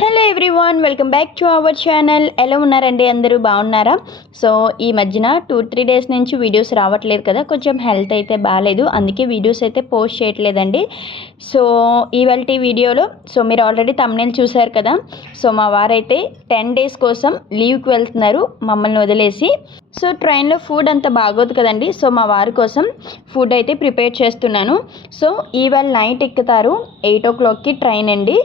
Hello everyone, welcome back to our channel. ఎలా ఉన్నారండి? అందరూ బాగున్నారా? సో ఈ మధ్యన 2-3 డేస్ నుంచి వీడియోస్ రావట్లేదు కదా, కొంచెం హెల్త్ అయితే బాగాలేదు, అందుకే వీడియోస్ అయితే పోస్ట్ చేయట్లేదండి. సో ఇవాల్టి వీడియోలో మీరు ఆల్రెడీ థంబ్నెయిల్ చూశారు కదా. సో మా వారైతే 10 డేస్ కోసం లీవ్కి వెళ్తున్నారు మమ్మల్ని వదిలేసి. సో ట్రైన్లో ఫుడ్ అంత బాగోదు కదండి. సో మా వారి కోసం ఫుడ్ అయితే ప్రిపేర్ చేస్తున్నాను. సో ఇవాళ నైట్ ఎక్కుతారు, 8 o'clockకి ట్రైన్ అండి.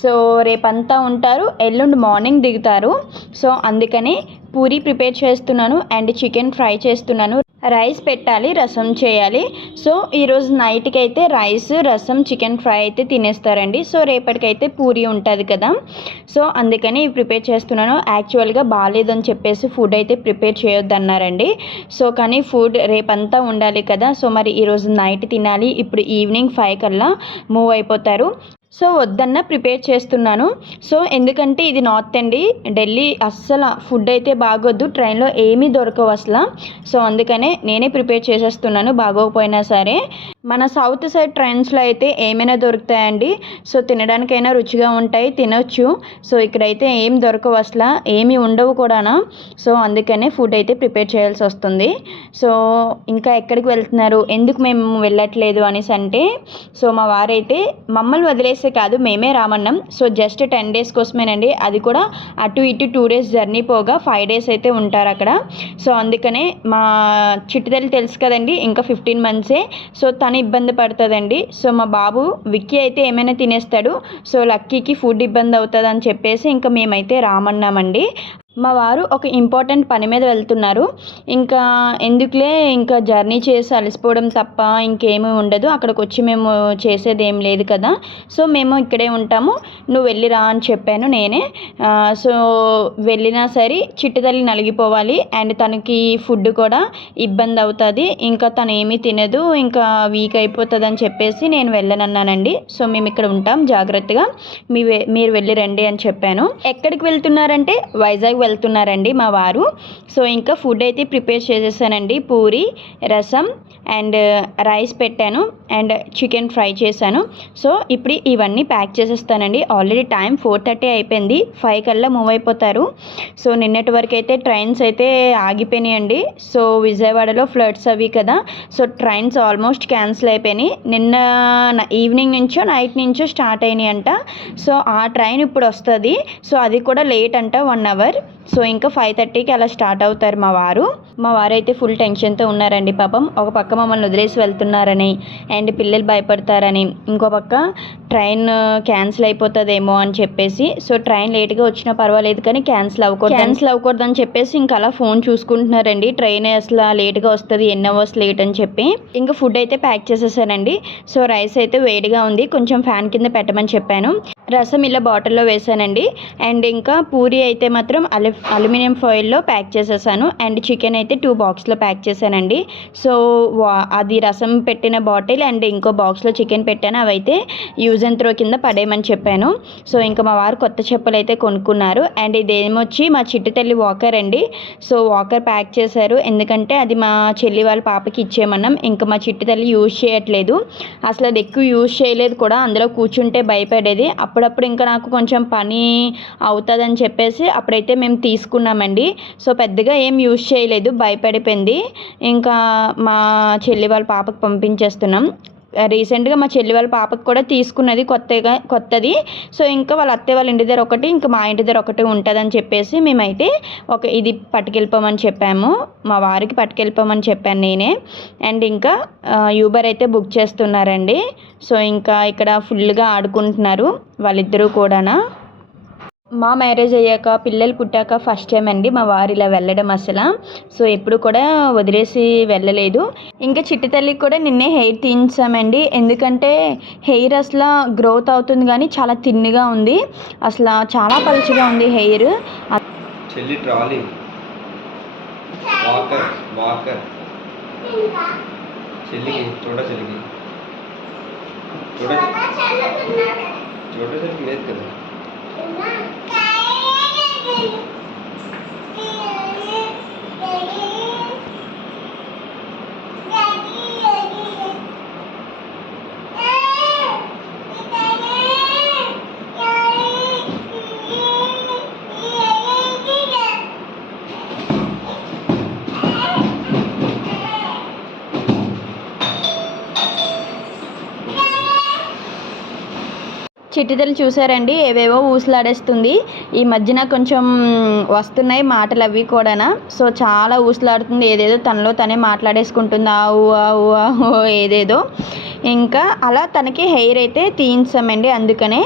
సో రేపంతా ఉంటారు, ఎల్లుండి మార్నింగ్ దిగుతారు. సో అందుకని పూరి ప్రిపేర్ చేస్తున్నాను అండ్ చికెన్ ఫ్రై చేస్తున్నాను. రైస్ పెట్టాలి, రసం చేయాలి. సో ఈరోజు నైట్కి అయితే రైస్, రసం, చికెన్ ఫ్రై అయితే తినేస్తారండి. సో రేపటికైతే పూరి ఉంటుంది కదా, సో అందుకని ప్రిపేర్ చేస్తున్నాను. యాక్చువల్గా బాగాలేదని చెప్పేసి ఫుడ్ అయితే ప్రిపేర్ చేయొద్దన్నారండి. సో కానీ ఫుడ్ రేపంతా ఉండాలి కదా, సో మరి ఈరోజు నైట్ తినాలి. ఇప్పుడు ఈవినింగ్ 5 కల్లా మూవ్ అయిపోతారు. సో వద్దన్న ప్రిపేర్ చేస్తున్నాను. సో ఎందుకంటే ఇది నార్త్ అండి, ఢిల్లీ అస్సలు ఫుడ్ అయితే బాగోద్దు, ట్రైన్లో ఏమీ దొరకవు అసలు. సో అందుకనే నేనే ప్రిపేర్ చేసేస్తున్నాను, బాగోకపోయినా సరే. మన సౌత్ సైడ్ ట్రైన్స్లో అయితే ఏమైనా దొరుకుతాయండి. సో తినడానికైనా రుచిగా ఉంటాయి, తినొచ్చు. సో ఇక్కడైతే ఏం దొరకవు అసలు, ఏమీ ఉండవు కూడా. సో అందుకనే ఫుడ్ అయితే ప్రిపేర్ చేయాల్సి వస్తుంది. సో ఇంకా ఎక్కడికి వెళ్తున్నారు, ఎందుకు మేము వెళ్ళట్లేదు అనేసి అంటే, సో మా వారైతే మమ్మల్ని వదిలేసి కాదు, మేమే రామన్నాం. సో జస్ట్ 10 డేస్ కోసమేనండి, అది కూడా అటు ఇటు 2 డేస్ జర్నీ పోగా 5 డేస్ అయితే ఉంటారు అక్కడ. సో అందుకనే మా చిట్టుతల్లి తెలుసు కదండి, ఇంకా 15 monthsే. సో తను ఇబ్బంది పడుతుందండి. సో మా బాబు విక్కీ అయితే ఏమైనా తినేస్తాడు. సో లక్కీకి ఫుడ్ ఇబ్బంది అవుతుంది అని చెప్పేసి ఇంకా మేమైతే రామన్నామండి. మా వారు ఒక ఇంపార్టెంట్ పని మీద వెళ్తున్నారు. ఇంకా ఎందుకులే, ఇంకా జర్నీ చేసి అలసిపోవడం తప్ప ఇంకేమీ ఉండదు, అక్కడికి వచ్చి మేము చేసేది ఏం లేదు కదా, సో మేము ఇక్కడే ఉంటాము, నువ్వు వెళ్ళిరా అని చెప్పాను నేనే. సో వెళ్ళినా సరే చిట్టుతల్లి నలిగిపోవాలి అండ్ తనకి ఫుడ్ కూడా ఇబ్బంది అవుతుంది, ఇంకా తను ఏమీ తినదు, ఇంకా వీక్ అయిపోతుంది అని చెప్పేసి నేను వెళ్ళనన్నానండి. సో మేము ఇక్కడ ఉంటాం జాగ్రత్తగా, మీరు వెళ్ళి రండి అని చెప్పాను. ఎక్కడికి వెళ్తున్నారంటే వైజాగ్ వెళ్తున్నారండి మా వారు. సో ఇంకా ఫుడ్ అయితే ప్రిపేర్ చేసేసానండి, పూరి, రసం అండ్ రైస్ పెట్టాను అండ్ చికెన్ ఫ్రై చేశాను. సో ఇప్పుడు ఇవన్నీ ప్యాక్ చేసేస్తానండి. ఆల్రెడీ టైం 4:30 అయిపోయింది, 5 కల్లా మూవ్ అయిపోతారు. సో నిన్నటి వరకు అయితే ట్రైన్స్ అయితే ఆగిపోయినాయండి. సో విజయవాడలో ఫ్లడ్స్ అవి కదా, సో ట్రైన్స్ ఆల్మోస్ట్ క్యాన్సిల్ అయిపోయినాయి. నిన్న ఈవినింగ్ నుంచో నైట్ నుంచో స్టార్ట్ అయినాయి అంట. సో ఆ ట్రైన్ ఇప్పుడు వస్తుంది. సో అది కూడా లేట్ అంట, 1 hour. సో ఇంకా 5:30కి అలా స్టార్ట్ అవుతారు మా వారు. మా వారు అయితే ఫుల్ టెన్షన్తో ఉన్నారండి పాపం. ఒక పక్క మమ్మల్ని వదిలేసి వెళ్తున్నారని అండ్ పిల్లలు భయపడతారని, ఇంకో పక్క ట్రైన్ క్యాన్సిల్ అయిపోతుందేమో అని చెప్పేసి. సో ట్రైన్ లేట్గా వచ్చినా పర్వాలేదు కానీ క్యాన్సిల్ అవ్వకూడదు అని చెప్పేసి ఇంకా అలా ఫోన్ చూసుకుంటున్నారండి. ట్రైన్ అసలు లేట్గా వస్తుంది, ఎన్ని అవర్స్ లేట్ అని చెప్పి. ఇంకా ఫుడ్ అయితే ప్యాక్ చేసేసానండి. సో రైస్ అయితే వేడిగా ఉంది, కొంచెం ఫ్యాన్ కింద పెట్టమని చెప్పాను. రసం ఇలా బాటిల్లో వేసానండి అండ్ ఇంకా పూరి అయితే మాత్రం అల్యూమినియం ఫాయిల్లో ప్యాక్ చేసేసాను అండ్ చికెన్ అయితే 2 బాక్స్లో ప్యాక్ చేశానండి. సో అది రసం పెట్టిన బాటిల్ అండ్ ఇంకో బాక్స్లో చికెన్ పెట్టాను, అవైతే యూజ్ అండ్ త్రో కింద పడేయమని చెప్పాను. సో ఇంకా మా వారు కొత్త చెప్పులు అయితే కొనుక్కున్నారు అండ్ ఇదేమొచ్చి మా చిట్టు తల్లి వాకర్ అండి. సో వాకర్ ప్యాక్ చేశారు, ఎందుకంటే అది మా చెల్లి వాళ్ళ పాపకి ఇచ్చేయమన్నాం. ఇంకా మా చిట్టు తల్లి యూజ్ చేయట్లేదు, అసలు అది ఎక్కువ యూజ్ చేయలేదు కూడా, అందులో కూర్చుంటే భయపడేది. అప్పుడప్పుడు ఇంకా నాకు కొంచెం పని అవుతుందని చెప్పేసి అప్పుడైతే మేము తీసుకున్నామండి. సో పెద్దగా ఏం యూజ్ చేయలేదు, భయపడిపోయింది. ఇంకా మా చెల్లి వాళ్ళ పాపకు పంపించేస్తున్నాం. రీసెంట్గా మా చెల్లి వాళ్ళ పాపకు కూడా తీసుకున్నది కొత్తది. సో ఇంకా వాళ్ళ అత్తయ్య వాళ్ళ ఇంటి దగ్గర ఒకటి, ఇంకా మా ఇంటి దగ్గర ఒకటి ఉంటుందని చెప్పేసి మేమైతే ఇది పట్టుకెళ్ళిపోమని చెప్పాము, మా వారికి పట్టుకెళ్ళిపోమని చెప్పాను నేనే. అండ్ ఇంకా యూబర్ అయితే బుక్ చేస్తున్నారండి. సో ఇంకా ఇక్కడ ఫుల్గా ఆడుకుంటున్నారు వాళ్ళిద్దరూ కూడా. మా మ్యారేజ్ అయ్యాక పిల్లలు పుట్టాక ఫస్ట్ టైం అండి మా వారు ఇలా వెళ్ళడం అసలు. సో ఎప్పుడు కూడా వదిలేసి వెళ్ళలేదు. ఇంకా చిట్టి తల్లికి కూడా నిన్నే హెయిర్ తీయించామండి, ఎందుకంటే హెయిర్ అసలు గ్రోత్ అవుతుంది కానీ చాలా థిన్గా ఉంది, అసలు చాలా పలుచగా ఉంది హెయిర్. చెల్లి ట్రాలీ వాకర్ చెల్లికి చెల్లికి లేదు కదా. చిట్టితల్లి చూసారండి ఏవేవో ఊసలాడేస్తుంది. ఈ మధ్యన కొంచెం వస్తున్నాయి మాటలు అవి కూడా. సో చాలా ఊసలాడుతుంది, ఏదేదో తనలో తనే మాట్లాడేసుకుంటుంది, ఆవు ఆవు ఆవు ఏదేదో. ఇంకా అలా తనకి హెయిర్ అయితే తీయించామండి. అందుకనే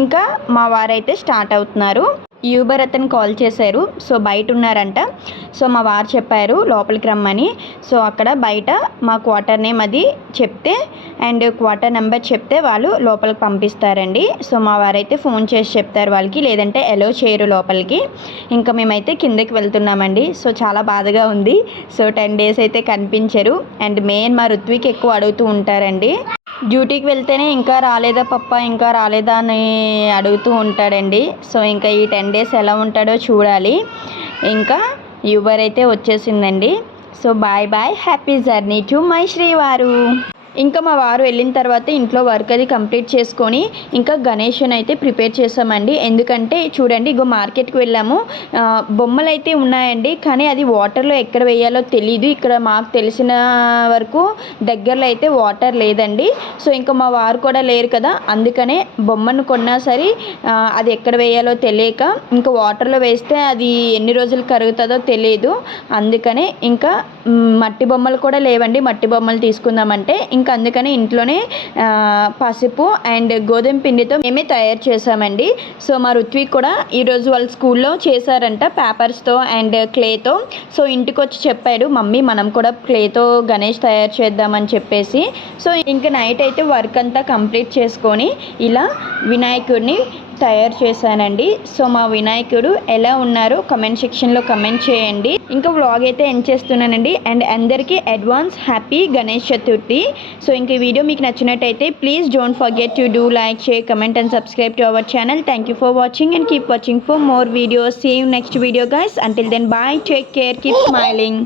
ఇంకా మా వారైతే స్టార్ట్ అవుతున్నారు. యూబర్ అతను కాల్ చేశారు. సో బయట ఉన్నారంట. సో మా వారు చెప్పారు లోపలికి రమ్మని. సో అక్కడ బయట మా క్వార్టర్ నేమ్ అది చెప్తే అండ్ క్వార్టర్ నెంబర్ చెప్తే వాళ్ళు లోపలికి పంపిస్తారండి. సో మా వారైతే ఫోన్ చేసి చెప్తారు వాళ్ళకి, లేదంటే ఎలో చేయరు లోపలికి. ఇంకా మేమైతే కిందకి వెళ్తున్నామండి. సో చాలా బాధగా ఉంది. సో 10 days అయితే కనిపించరు. అండ్ మెయిన్ మా ఋత్విక్ ఎక్కువ అడుగుతూ ఉంటారండి. డ్యూటీకి వెళ్తేనే ఇంకా రాలేదా పప్ప, ఇంకా రాలేదా అని అడుగుతూ ఉంటాడండి. సో ఇంకా ఈ 10 days ఎలా ఉంటాడో చూడాలి. ఇంకా యూబర్ అయితే వచ్చేసిందండి. So bye bye, happy journey to my శ్రీవారు. ఇంకా మా వారు వెళ్ళిన తర్వాత ఇంట్లో వర్క్ అది కంప్లీట్ చేసుకొని ఇంకా గణేష్ని అయితే ప్రిపేర్ చేసామండి. ఎందుకంటే చూడండి ఇగో మార్కెట్కి వెళ్ళాము, బొమ్మలు అయితే ఉన్నాయండి, కానీ అది వాటర్లో ఎక్కడ వేయాలో తెలియదు. ఇక్కడ మాకు తెలిసిన వరకు దగ్గరలో అయితే వాటర్ లేదండి. సో ఇంకా మా వారు కూడా లేరు కదా, అందుకనే బొమ్మను కొన్నా సరే అది ఎక్కడ వేయాలో తెలియక ఇంకా వాటర్లో వేస్తే అది ఎన్ని రోజులు కరుగుతుందో తెలియదు. అందుకనే ఇంకా మట్టి బొమ్మలు కూడా లేవండి. మట్టి బొమ్మలు తీసుకుందామంటే ఇంకా అందుకని ఇంట్లోనే పసుపు అండ్ గోధుమ పిండితో మేమే తయారు చేసామండి. సో మా ఋత్విక్ కూడా ఈరోజు వాళ్ళ స్కూల్లో చేశారంట పేపర్స్తో అండ్ క్లేతో. సో ఇంటికి వచ్చి చెప్పాడు, మమ్మీ మనం కూడా క్లేతో గణేష్ తయారు చేద్దామని చెప్పేసి. సో ఇంకా నైట్ అయితే వర్క్ అంతా కంప్లీట్ చేసుకొని ఇలా వినాయకుడిని తయారు చేశానండి. సో మా వినాయకుడు ఎలా ఉన్నారో కమెంట్ సెక్షన్లో కమెంట్ చేయండి. ఇంకా వ్లాగ్ అయితే ఎండ్ చేస్తున్నానండి. అండ్ అందరికీ advance happy Ganesh Chaturthi. So ఇంక ఈ వీడియో మీకు నచ్చినట్టయితే please don't forget to do like, share, comment and subscribe to our channel. Thank you for watching and keep watching for more videos. See you next video guys. Until then, bye, take care, keep smiling.